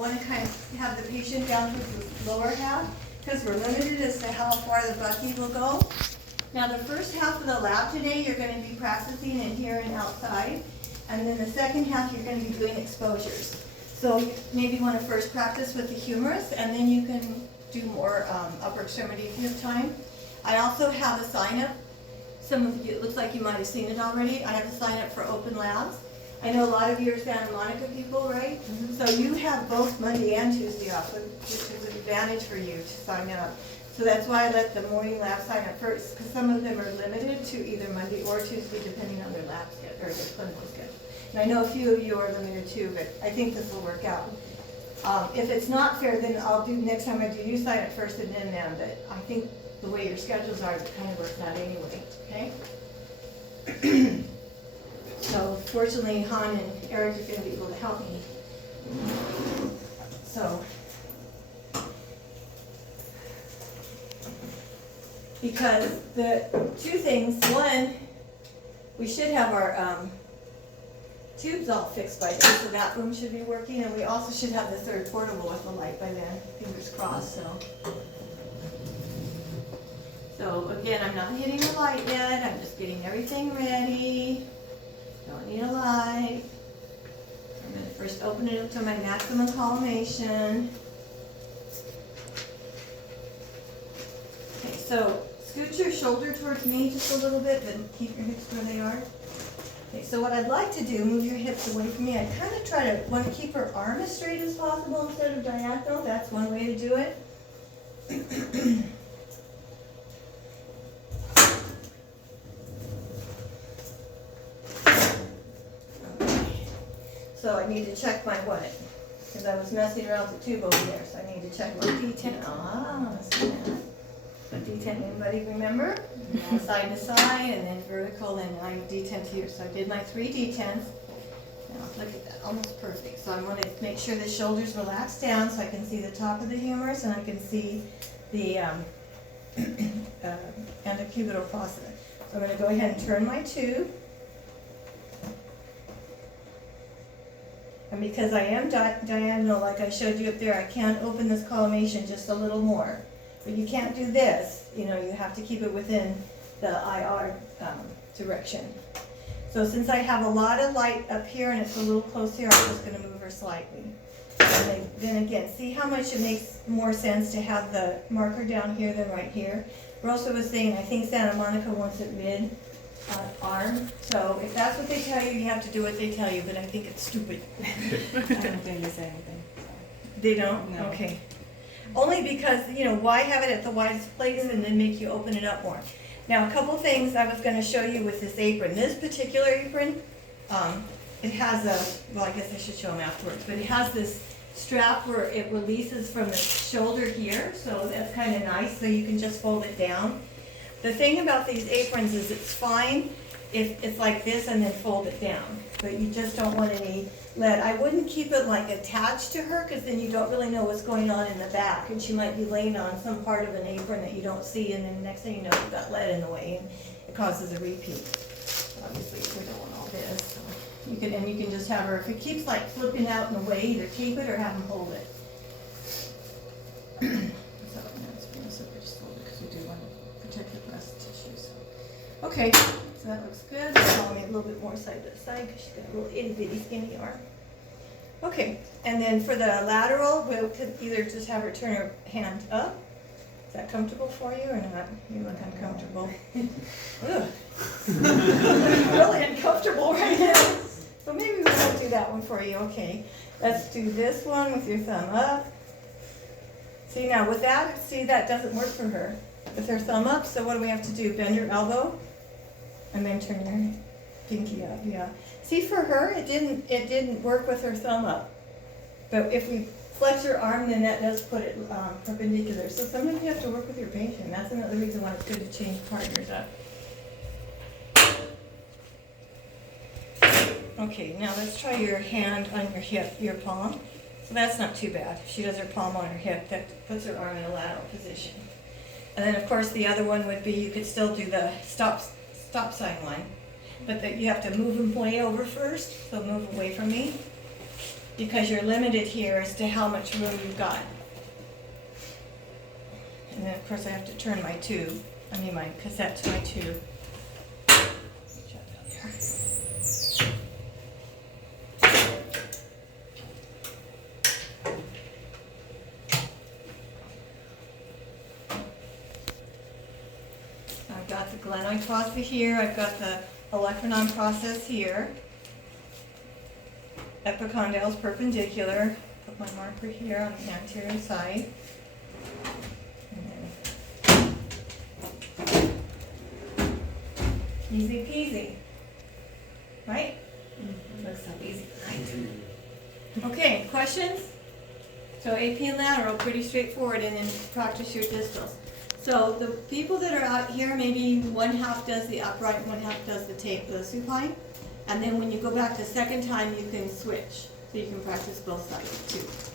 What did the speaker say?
want to kind of have the patient down to the lower half because we're limited as to how far the bucky will go. Now the first half of the lab today you're going to be practicing in here and outside, and then the second half you're going to be doing exposures. So you maybe want to first practice with the humerus and then you can do more upper extremity if you have time. I also have a sign up. Some of you, it looks like you might have seen it already. I have a sign up for open labs. I know a lot of you are Santa Monica people, right? Mm-hmm. So you have both Monday and Tuesday off, which is an advantage for you to sign up. So that's why I let the morning lab sign up first, because some of them are limited to either Monday or Tuesday, depending on their lab schedule or their clinical schedule. And I know a few of you are limited too, but I think this will work out. If it's not fair, then I'll do next time I do you sign up first and then them. But I think the way your schedules are, it kind of works out anyway. Okay. So fortunately, Han and Eric are going to be able to help me. So, because the two things, one, we should have our tubes all fixed by then, so that room should be working, and we also should have the third portable with the light by then, fingers crossed. So again, I'm not hitting the light yet, I'm just getting everything ready. Don't need a light. I'm going to first open it up to my maximum collimation. Okay, so scoot your shoulder towards me just a little bit, then keep your hips where they are. Okay, so what I'd like to do, move your hips away from me. I kind of want to keep her arm as straight as possible instead of diagonal. That's one way to do it. So I need to check my what? Because I was messing around with the tube over there, so I need to check my D10. Ah, see that? What D10, anybody remember? Yeah. Side to side, and then vertical, and I D10 here. So I did my 3 D10s. Now look at that, almost perfect. So I want to make sure the shoulders relax down so I can see the top of the humerus and I can see the antecubital fossa. So I'm going to go ahead and turn my tube. And because I am diagonal, like I showed you up there, I can open this collimation just a little more. But you can't do this, you have to keep it within the IR direction. So since I have a lot of light up here and it's a little close here, I'm just going to move her slightly. And then again, see how much it makes more sense to have the marker down here than right here. Rosa was saying, I think Santa Monica wants it mid arm. So if that's what they tell you, you have to do what they tell you, but I think it's stupid. I don't think they say anything. So. They don't? No. Okay. Only because, why have it at the widest place and then make you open it up more? Now, a couple things I was going to show you with this apron. This particular apron, it has I guess I should show them afterwards, but it has this strap where it releases from the shoulder here, so that's kind of nice, so you can just fold it down. The thing about these aprons is it's fine if it's like this and then fold it down, but you just don't want any lead. I wouldn't keep it like attached to her because then you don't really know what's going on in the back, and she might be laying on some part of an apron that you don't see, and then the next thing you know you've got lead in the way and it causes a repeat. Obviously we don't want all this. So you can just have her, if it keeps like flipping out in the way, either tape it or have them hold it. So that's being super just hold it because we do want to protect the breast tissues. Okay, so that looks good. I'll make a little bit more side to side because she's got a little itty bitty skinny arm. Okay, and then for the lateral, we could either just have her turn her hand up. Is that comfortable for you or not? You look uncomfortable. Ugh. Really uncomfortable right now. So maybe we won't do that one for you. Okay, let's do this one with your thumb up. See now with that, that doesn't work for her with her thumb up. So what do we have to do? Bend your elbow and then turn your pinky up. Yeah. See, for her, it didn't work with her thumb up. But if we flex your arm, then that does put it perpendicular. So sometimes you have to work with your patient. That's another reason why it's good to change partners up. Okay, now let's try your hand on your hip, your palm. So that's not too bad. If she does her palm on her hip, that puts her arm in a lateral position. And then of course the other one would be, you could still do the stop sign one, but you have to move them way over first, so move away from me. because you're limited here as to how much room you've got. And then of course I have to turn my my cassette to my tube. Shut down there. I've got the glenoid fossa here, I've got the olecranon process here. Epicondyles perpendicular. Put my marker here on the anterior side. And then easy peasy. Right? Looks so easy, right? Okay, questions? So AP and lateral, pretty straightforward, and then practice your distals. So the people that are out here, maybe one half does the upright, one half does the supine. And then when you go back the second time, you can switch. So you can practice both sides too.